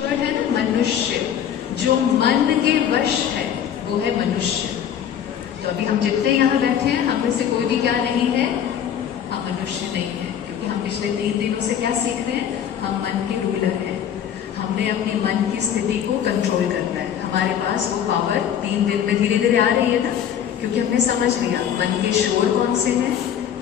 Word है ना मनुष्य, जो मन के वश है वो है मनुष्य। तो अभी हम जितने यहाँ बैठे हैं हम में से कोई भी क्या नहीं है, हम मनुष्य नहीं है, क्योंकि हम पिछले 3 दिनों से क्या सीख रहे हैं, हम मन के रूलर हैं। हमने अपने मन की स्थिति को कंट्रोल करना है। हमारे पास वो पावर 3 दिन में धीरे धीरे आ रही है ना, क्योंकि हमने समझ लिया मन के शोर कौन से हैं,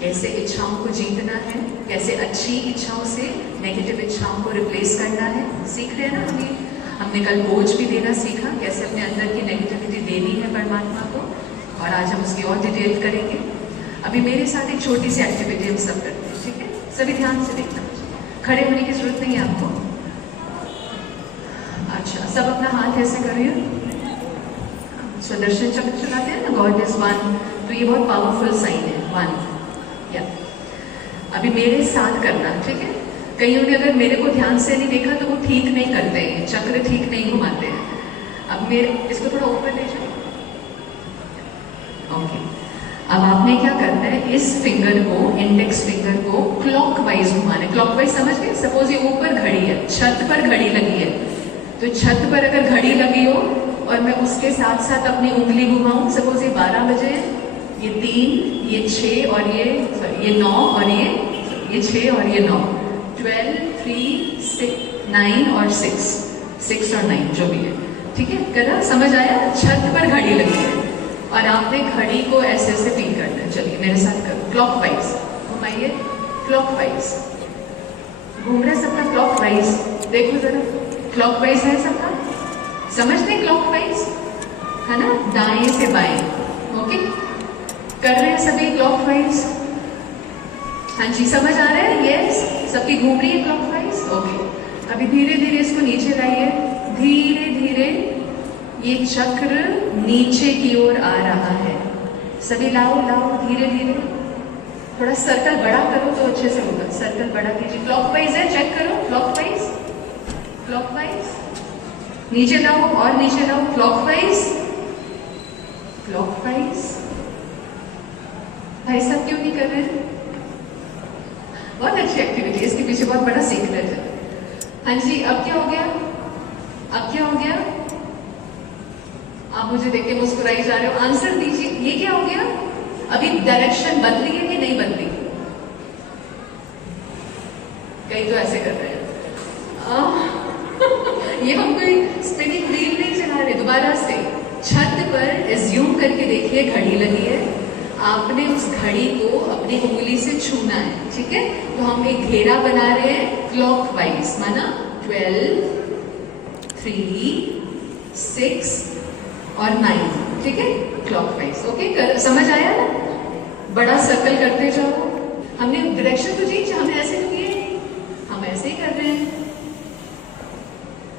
कैसे इच्छाओं को जीतना है, कैसे अच्छी इच्छाओं से नेगेटिव इच्छाओं को रिप्लेस करना है। सीख रहे हैं ना हमने कल बोझ भी देना सीखा, कैसे अपने अंदर की नेगेटिविटी देनी है परमात्मा को, और आज हम उसकी और डिटेल करेंगे। अभी मेरे साथ एक छोटी सी एक्टिविटी हम सब करते हैं, ठीक है? सभी ध्यान से देखना, खड़े होने की जरूरत नहीं है आपको। अच्छा, सब अपना हाथ ऐसे करिए, सुदर्शन चक्र चलाते हैं ना, गॉड इज वन, तो ये बहुत पावरफुल साइन है, 1 या। अभी मेरे साथ करना, ठीक है? कईयों ने अगर मेरे को ध्यान से नहीं देखा तो वो ठीक नहीं करते हैं, चक्र ठीक नहीं घुमाते हैं। अब मेरे इसको थोड़ा ऊपर ले जाओ, ओके। अब आपने क्या करना है, इस फिंगर को, इंडेक्स फिंगर को क्लॉकवाइज घुमाना है। क्लॉकवाइज समझ गए? सपोज ये ऊपर घड़ी है, छत पर घड़ी लगी है, तो छत पर अगर घड़ी लगी हो और मैं उसके साथ साथ अपनी उंगली घुमाऊं, सपोज ये 12 बजे, ये 3, ये 6 और ये 9 और ये 6 और ये 9, 12, 3, 6, 9 और 6 और 9 जो भी है, ठीक है? करा, समझ आया? छत पर घड़ी लगी है और आपने घड़ी को ऐसे ऐसे फील करना है। चलिए मेरे साथ करो, क्लॉकवाइज घुमाइए, क्लॉकवाइज घूम रहे सबका, क्लॉकवाइज देखो जरा, क्लॉकवाइज है सबका, समझते क्लॉकवाइज है ना, दाएं से बाएं, ओके? कर रहे हैं सभी क्लॉकवाइज? हाँ जी, समझ आ रहा है? यस, सबकी घूम रही है क्लॉकवाइज, ओके। अभी धीरे धीरे इसको नीचे लाइए, धीरे धीरे ये चक्र नीचे की ओर आ रहा है। सभी लाओ धीरे धीरे, थोड़ा सर्कल बड़ा करो तो अच्छे से होगा, सर्कल बड़ा कीजिए। क्लॉकवाइज है, चेक करो, क्लॉकवाइज, क्लॉकवाइज, नीचे लाओ और नीचे लाओ, क्लॉकवाइज, क्लॉकवाइज। भाई साहब क्यों नहीं कर रहे हैं? बहुत अच्छी एक्टिविटी, इसके पीछे बहुत बड़ा सीक्रेट है। हाँ जी, अब क्या हो गया? अब क्या हो गया? आप मुझे देख के मुस्कुराई जा रहे हो, आंसर दीजिए, ये क्या हो गया? अभी डायरेक्शन बदली है कि नहीं बदली? कई तो ऐसे कर रहे हैं ये हम कोई स्पिनिंग व्हील नहीं चला रहे। दोबारा से छत पर एज्यूम करके देखिए घड़ी लगी है, आपने उस घड़ी को अपनी उंगली से छूना है, ठीक है? तो हम एक घेरा बना रहे हैं क्लॉकवाइज, माना 12, 3, 6 और 9, ठीक है? Clockwise, okay? समझ आया ना? बड़ा सर्कल करते जाओ। हमने डायरेक्शन तो चेंज, हमने ऐसे तो किए, हम ऐसे ही कर रहे हैं।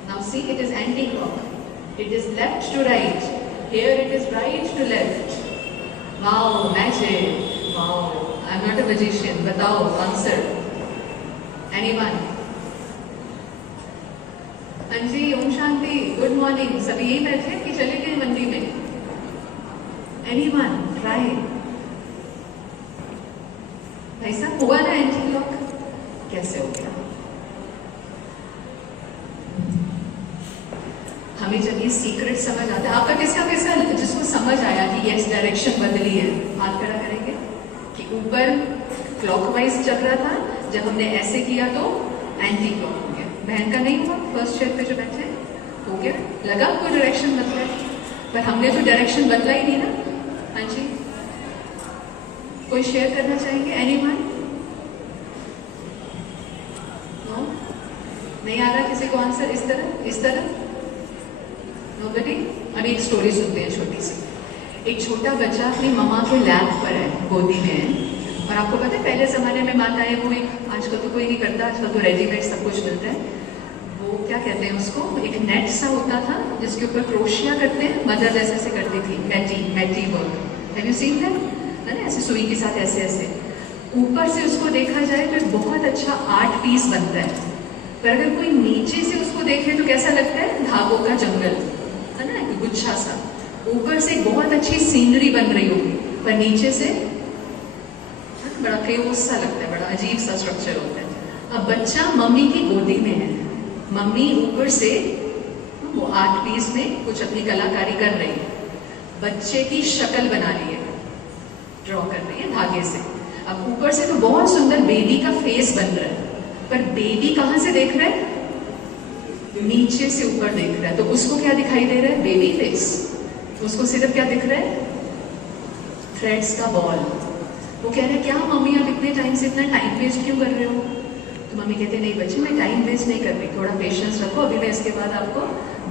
Now see, it is anti clock, it is left to right, here it is right to left. Wow, magic! Wow, I'm not a magician. बताओ आंसर, anyone? हाँ जी, ओम शांति, गुड मॉर्निंग। सभी यही बैठे कि चले गए मंदिर में? Anyone? Try. भाई साहब हुआ ना एंटी क्लॉक? कैसे हो गया? हमें जब ये सीक्रेट समझ आता है, आपका किसका जिसको समझ आया कि यस डायरेक्शन बदली है, हाथ खड़ा करेंगे कि ऊपर क्लॉकवाइज चल रहा था, जब हमने ऐसे किया तो एंटी क्लॉक हो गया। बहन का नहीं हुआ? फर्स्ट चेयर पे जो बैठे हो गया, लगा आपको डायरेक्शन बदला है, पर हमने तो डायरेक्शन बदला ही नहीं ना। हाँ जी, कोई शेयर करना चाहेंगे? एनीवन? नो, नहीं आ रहा किसी को आंसर? इस तरह नोबडी? अभी एक स्टोरी सुनते हैं छोटी सी। एक छोटा बच्चा अपनी मम्मा के लैप पर है, गोदी में है, और आपको पता है पहले जमाने में माताएं वो एक, आजकल तो कोई नहीं करता, आजकल तो रेडीमेड सब कुछ मिलता है, वो क्या कहते हैं उसको, एक नेट सा होता था जिसके ऊपर क्रोशिया करते हैं, मदर ऐसे ऐसे करती थी, मैटी work, have you seen that? है ना, ऐसे सुई के साथ ऐसे ऐसे, ऊपर से उसको देखा जाए तो एक बहुत अच्छा आर्ट पीस बनता है, पर अगर कोई नीचे से उसको देखे तो कैसा लगता है? धागों का जंगल, है ना, एक गुच्छा सा। ऊपर से बहुत अच्छी सीनरी बन रही होगी, पर नीचे से बड़ा केओस सा लगता है, बड़ा अजीब सा स्ट्रक्चर होता है। अब बच्चा मम्मी की गोदी में है, मम्मी ऊपर से वो आर्ट पीस में कुछ अपनी कलाकारी कर रही है, बच्चे की शक्ल बना रही है, ड्रॉ कर रही है धागे से। अब ऊपर से तो बहुत सुंदर बेबी का फेस बन रहा है, पर बेबी कहां से देख रहा है? नीचे से ऊपर देख रहा है। तो उसको क्या दिखाई दे रहा है? Baby face. उसको सिर्फ क्या दिख रहा है? थ्रेड्स का बॉल। वो कह रहे हैं क्या मम्मी आप इतने टाइम से इतना टाइम वेस्ट क्यों कर रहे हो? तो मम्मी कहते नहीं बच्चे मैं टाइम वेस्ट नहीं कर रही, थोड़ा पेशेंस रखो, अभी मैं इसके बाद आपको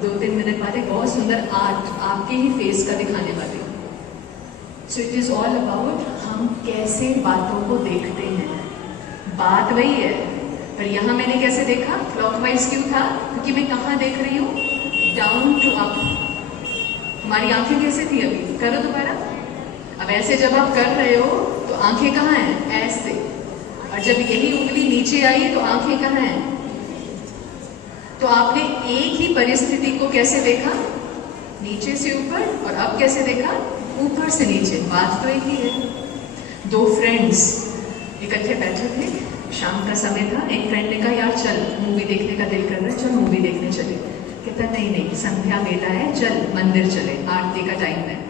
2-3 मिनट बाद एक बहुत सुंदर आर्ट आपके ही फेस का दिखाने वाली हूँ। So it is all about हम कैसे बातों को देखते हैं। बात वही है, पर यहाँ मैंने कैसे देखा? क्लॉकवाइज क्यों था? क्योंकि मैं कहाँ देख रही हूँ? Down to up. हमारी आंखें कैसे थी? अभी करो दोबारा। अब ऐसे जब आप कर रहे हो तो आंखें कहाँ हैं? ऐसे। और जब यही उंगली नीचे आई तो आंखें कहाँ हैं? तो आपने एक ही परिस्थिति को कैसे देखा? नीचे से ऊपर। और अब कैसे देखा? ऊपर से नीचे। बात तो एक ही है। 2 फ्रेंड्स इकट्ठे बैठे थे, शाम का समय था। एक फ्रेंड ने कहा यार चल मूवी देखने का दिल कर रहा है, चल मूवी देखने चले। कहता नहीं नहीं संध्या बेला है, चल मंदिर चले, आरती का टाइम है।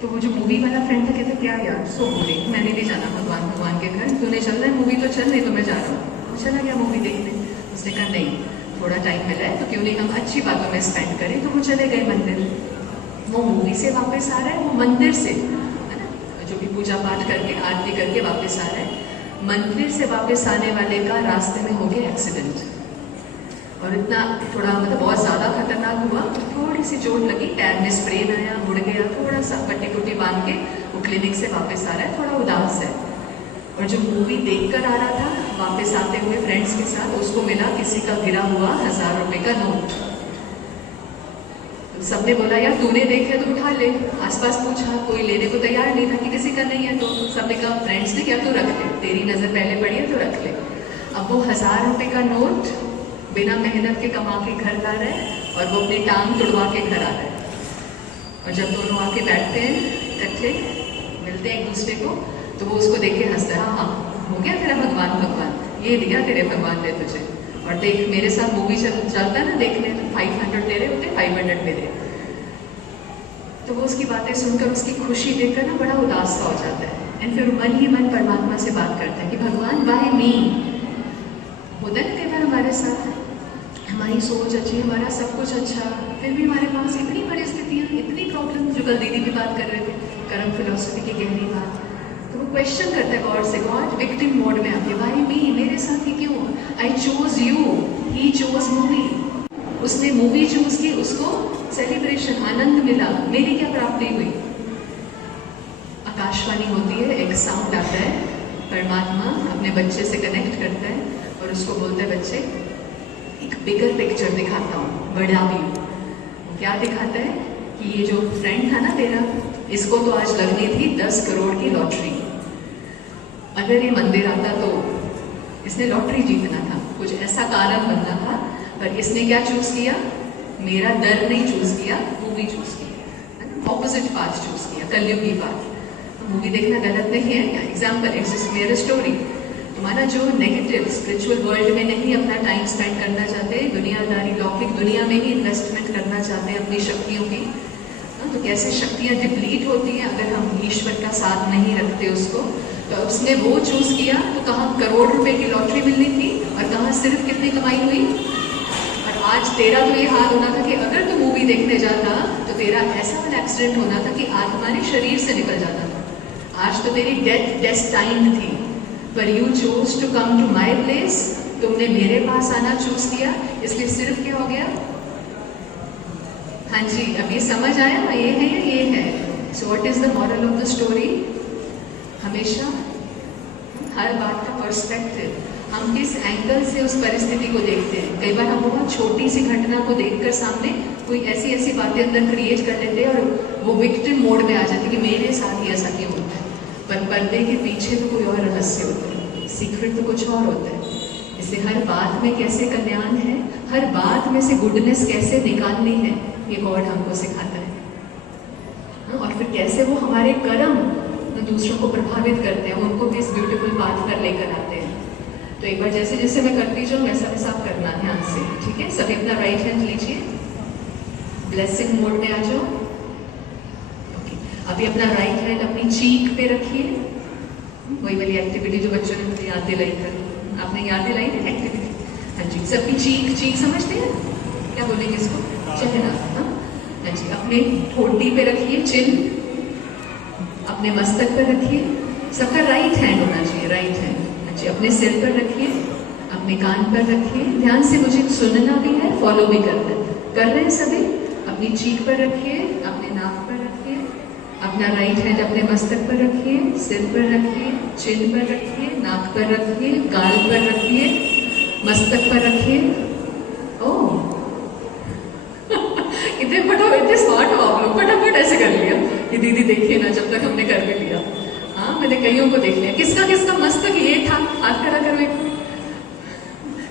तो वो जो मूवी वाला फ्रेंड था कहता क्या यार सो बोरिंग, मैंने नहीं जाना भगवान के घर, तूने चल रहा है मूवी तो चल, नहीं तो मैं जा रहा हूँ। चला गया मूवी देखने। उसने कहा नहीं थोड़ा टाइम मिला है तो क्यों नहीं हम अच्छी बातों में स्पेंड करें। तो वो चले गए मंदिर। वो मूवी से वापस आ रहा है, वो मंदिर से है ना, जो भी पूजा पाठ करके आरती करके वापस आ रहा है। मंदिर से वापस आने वाले का रास्ते में हो गया एक्सीडेंट, और इतना थोड़ा मतलब बहुत ज़्यादा खतरनाक हुआ। थोड़ी सी चोट लगी, पैर में स्प्रेन आया, मुड़ गया, थोड़ा सा पट्टी पुट्टी बांध के वो क्लिनिक से वापस आ रहा है, थोड़ा उदास है। और जो मूवी देखकर आ रहा था वापस आते हुए फ्रेंड्स के साथ, उसको मिला किसी का गिरा हुआ 1000 रुपए का नोट। तो सबने बोला यार तूने देखा तो उठा ले। आसपास पूछा, कोई लेने को तैयार नहीं था कि किसी का नहीं है। तो सबने कहा फ्रेंड्स ने क्या तू रख ले, तेरी नज़र पहले पड़ी है तो रख ले। अब वो 1000 रुपए का नोट बिना मेहनत के कमा के घर ला रहा है, और वो अपनी टांग तुड़वा के घर आ रहा है। और जब दोनों आके बैठते हैं इकट्ठे, मिलते हैं एक दूसरे को, तो वो उसको देख के हंसता है, हाँ हो गया तेरा भगवान, ये दिया तेरे भगवान ने तुझे। और देख मेरे साथ मूवी चलता है ना देखने, 500 तेरे होते 500 मेरे। तो वो उसकी बातें सुनकर उसकी खुशी देखकर ना बड़ा उदास सा हो जाता है। एंड फिर मन ही मन परमात्मा से बात करता है कि भगवान वाई मी। होता है ना कई बार हमारे साथ, हमारी सोच अच्छी, हमारा सब कुछ अच्छा, फिर भी हमारे पास इतनी परिस्थितियाँ, इतनी प्रॉब्लम, जो कल दीदी भी बात कर रहे थे, कर्म फिलोसफी की गहरी बात। तो वो क्वेश्चन करता है गॉड से, गॉड विक्टिम मोड में आके, भाई मी मेरे साथ ही क्यों? I chose you, he chose movie. उसने मूवी चूज की, उसको सेलिब्रेशन आनंद मिला, मेरी क्या प्राप्ति हुई? आकाशवाणी होती है, एक साउंड आता है, परमात्मा अपने बच्चे से कनेक्ट करता है और उसको बोलते हैं बच्चे एक बिगर पिक्चर दिखाता हूँ, बड़ा भी। क्या दिखाता है कि ये जो फ्रेंड था ना तेरा, इसको तो आज लगनी थी 10 करोड़ की लॉटरी। अगर ये मंदिर आता तो इसने लॉटरी जीतना था, कुछ ऐसा कारण बनना था, पर इसने क्या चूज किया? मेरा डर नहीं चूज किया, मूवी चूज किया, ऑपोजिट पाथ चूज किया, कलयुगी पाथ। तो मूवी देखना गलत नहीं है। Example, it's just clear story. तुम्हारा जो नेगेटिव स्पिरिचुअल वर्ल्ड में नहीं अपना टाइम स्पेंड करना चाहते, दुनियादारी लौकिक दुनिया में ही इन्वेस्टमेंट करना चाहते हैं अपनी शक्तियों की, तो कैसे शक्तियाँ डिप्लीट होती हैं अगर हम ईश्वर का साथ नहीं रखते उसको। तो उसने वो चूज किया, तो कहाँ करोड़ रुपए की लॉटरी मिलनी थी और कहाँ सिर्फ कितनी कमाई हुई। और आज तेरा तो ये हाल होना था कि अगर तू मूवी देखने जाता तो तेरा ऐसा वाला एक्सीडेंट होना था कि आत्मा ने शरीर से निकल जाता था। आज तो तेरी डेथ डेस्टाइन्ड थी, पर you choose to come to my place, तुमने मेरे पास आना चूज किया, इसलिए सिर्फ क्या हो गया? हाँ जी, अब ये समझ आया, ये है या ये है? So what is the moral of the story? हमेशा हर बात का पर्सपेक्टिव, हम किस एंगल से उस परिस्थिति को देखते हैं। कई बार हम बहुत छोटी सी घटना को देखकर सामने कोई ऐसी ऐसी बातें अंदर क्रिएट कर लेते हैं और वो विक्टिम मोड में आ जाते हैं कि मेरे साथ ही ऐसा क्यों होता है। पर पर्दे के पीछे तो कोई और रहस्य होता है, सीक्रेट तो कुछ और होता है। इसलिए हर बात में कैसे कल्याण है, हर बात में से गुडनेस कैसे निकालनी है, ये गॉड हमको सिखाता है। और फिर कैसे वो हमारे कर्म दूसरों को प्रभावित करते हैं, उनको भी इस ब्यूटीफुल पाथ पर लेकर आते हैं। तो एक बार जैसे जैसे मैं करती जाऊँ वैसा वैसा आप करना ध्यान से, ठीक है। सभी अपना राइट हैंड लीजिए, ब्लेसिंग मोड में आ जाओ। ओके, अभी अपना राइट हैंड अपनी चीक पे रखिए। वही वाली एक्टिविटी जो बच्चों ने मुझे याद दिलाई कर, आपने याद दिलाई थी एक्टिविटी। हाँ जी, सबकी चीक, चीक समझते हैं क्या बोलेंगे इसको? चेहरा। हाँ जी, अपने ठोड़ी पे रखिए चिन, अपने मस्तक पर रखिए। सबका राइट हैंड होना चाहिए, राइट हैंड। अच्छा, अपने सिर पर रखिए, अपने कान पर रखिए। ध्यान से मुझे सुनना भी है, फॉलो भी करना है। कर रहे हैं सभी? अपनी चीख पर रखिए, अपने नाक पर रखिए, अपना राइट हैंड अपने मस्तक पर रखिए, सिर पर रखिए, चिन पर रखिए, नाक पर रखिए, गाल पर रखिए, मस्तक पर रखिए। ओह इतने फटाफट, इतने स्मार्ट हो आप लोग, फटाफट ऐसे कर लिया। ये दीदी देखिए ना, जब तक हमने कर भी लिया। हाँ, मैंने कईयों को देख लिया। किसका किसका मस्तक ये था, हाथ खड़ा करो एक।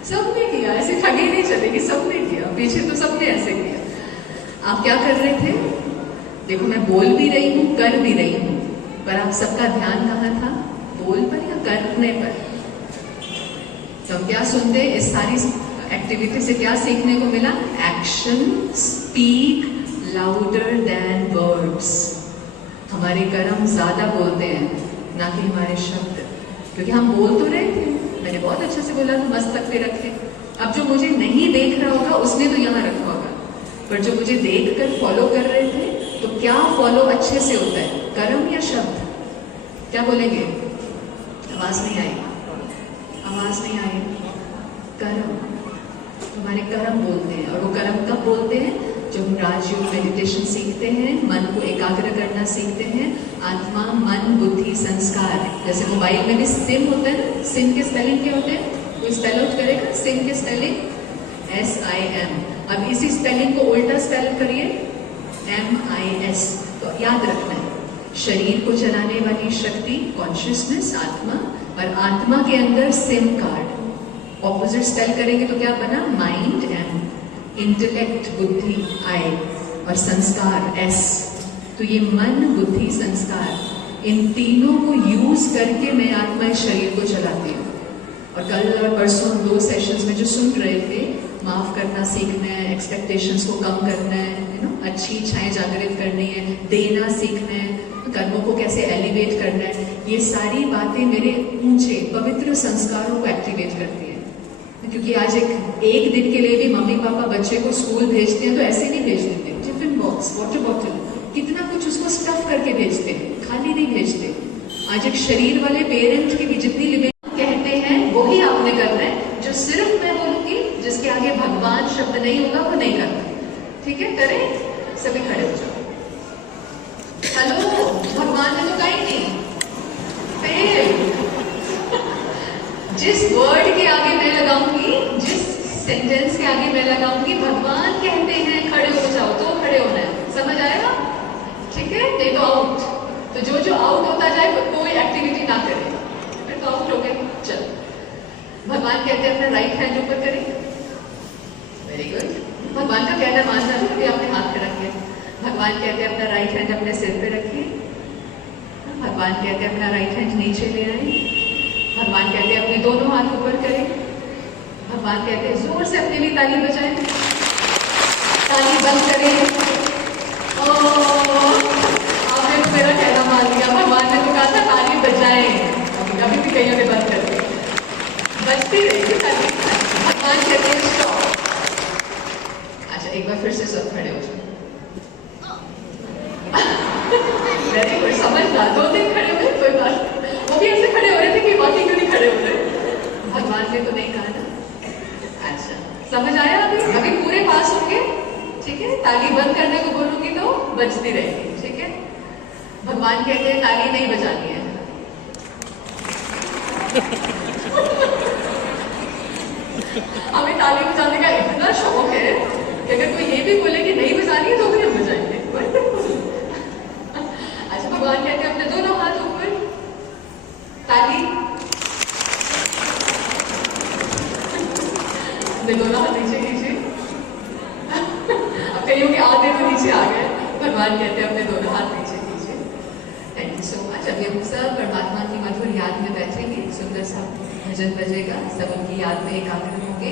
सबने किया, ऐसे ठगी नहीं चलेगी, सबने किया। पीछे तो सबने ऐसे किया। आप क्या कर रहे थे? देखो, मैं बोल भी रही हूँ, कर भी रही हूँ, पर आप सबका ध्यान कहाँ था? बोल पर या करने पर? तो हम क्या सुनते? इस सारी एक्टिविटी से क्या सीखने को मिला? Action speak louder than words. हमारे कर्म ज्यादा बोलते हैं, ना कि हमारे शब्द। क्योंकि हम बोल तो रहे थे, मैंने बहुत अच्छे से बोला था मस्तक पे रखे। अब जो मुझे नहीं देख रहा होगा उसने तो यहाँ रखा होगा, पर जो मुझे देख कर फॉलो कर रहे थे, तो क्या फॉलो अच्छे से होता है, कर्म या शब्द? क्या बोलेंगे? आवाज नहीं आई, आवाज नहीं आई। कर्म, हमारे कर्म बोलते हैं। और वो कर्म कब बोलते हैं? जब हम राजयोग मेडिटेशन सीखते हैं, मन को एकाग्र करना सीखते हैं। आत्मा, मन, बुद्धि, संस्कार। जैसे मोबाइल में भी सिम होता है ना, सिम के स्पेलिंग क्या होते हैं? कोई स्पेल आउट करेगा सिम के स्पेलिंग? SIM। अब इसी स्पेलिंग को उल्टा स्पेल करिए, MIS। तो याद रखना है, शरीर को चलाने वाली शक्ति कॉन्शियसनेस, आत्मा, और आत्मा के अंदर सिम कार्ड। ऑपोजिट स्पेल करेंगे तो क्या बना? माइंड, M, इंटेलेक्ट, बुद्धि, I, और संस्कार, S। तो ये मन, बुद्धि, संस्कार, इन तीनों को यूज करके मैं आत्मा इस शरीर को चलाती हूँ। और कल और परसों 2 सेशंस में जो सुन रहे थे, माफ करना सीखना है, एक्सपेक्टेशंस को कम करना है, अच्छी इच्छाएं जागृत करनी है, देना सीखना है, कर्मों को कैसे एलिवेट करना है, ये सारी बातें मेरे ऊंचे पवित्र संस्कारों को एक्टिवेट करती है। क्योंकि आज एक दिन के लिए भी मम्मी पापा बच्चे को स्कूल भेजते हैं तो ऐसे नहीं भेज देते। टिफिन बॉक्स, वाटर बॉटल, कितना कुछ उसको स्टफ करके भेजते हैं, खाली नहीं भेजते। आज एक शरीर वाले पेरेंट की भी जितनी लिमिट कहते हैं वही आपने करना है। जो सिर्फ मैं बोलूंगी, जिसके आगे भगवान शब्द नहीं होगा, वो नहीं करना। ठीक है? करें? सभी खड़े हो जाओ। हेलो, भगवान ने तो कहा ही नहीं। जिस वर्ड के आगे मैं लगाऊंगी, जिस सेंटेंस के आगे मैं लगाऊंगी, भगवान कहते हैं खड़े हो जाओ, तो खड़े होना है। समझ आएगा? ठीक है? नहीं तो आउट। तो जो जो आउट होता जाए वो कोई एक्टिविटी ना करे, फिर तो आउट हो गए। चल, भगवान कहते हैं अपना राइट हैंड ऊपर करें। Very good. भगवान का कहना मानना है। अभी आपने हाथ पे रखिए। भगवान कहते हैं अपना राइट हैंड अपने सिर पे रखिए। भगवान कहते हैं अपना राइट हैंड नीचे ले आए। भगवान कहते हैं अपने दोनों हाथ ऊपर करें। भगवान कहते हैं जोर से अपने लिए ताली बजाएं। ताली बंद करें। आपने तो मेरा कहना मान लिया। भगवान ने तो कहा था ताली बजाएं, कभी भी कहीं ने बंद कर दी, बजती रहेगी ताली। भगवान कहते हैं स्टॉप। अच्छा, एक बार फिर से सब खड़े हो जाओ। वेरी गुड, समझदार। 2 दिन खड़े हुए, कोई बात, वो भी ऐसे खड़े हो रहे थे कि बाकी क्यों नहीं खड़े हो रहे। भगवान ने तो नहीं कहा ना। अच्छा, समझ आया? अभी पूरे पास होंगे। ठीक है? ताली बंद करने को बोलूंगी तो बजती रहेगी। ठीक है? भगवान कहते हैं ताली नहीं बजानी है। हमें ताली बजाने का इतना शौक है कि अगर कोई ये भी बोले कि नहीं बजानी है तो भी हम बजाएंगे। अच्छा, भगवान कहते हैं अपने दोनों हाथ ऊपर, ताली। अपने दोनों हाथ नीचे कीजिए। अब कईयों के आधे तो नीचे आ गए। भगवान कहते हैं अपने दोनों हाथ नीचे कीजिए। Thank you so much. अभी हम सब परमात्मा की मधुर याद में बैठेंगे। सुंदर सा भजन बजेगा, सब उनकी याद में एकाग्र होंगे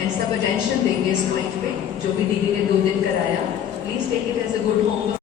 एंड सब अटेंशन देंगे इस पॉइंट पे। जो भी दीदी ने 2 दिन कराया, please take it as a good homework.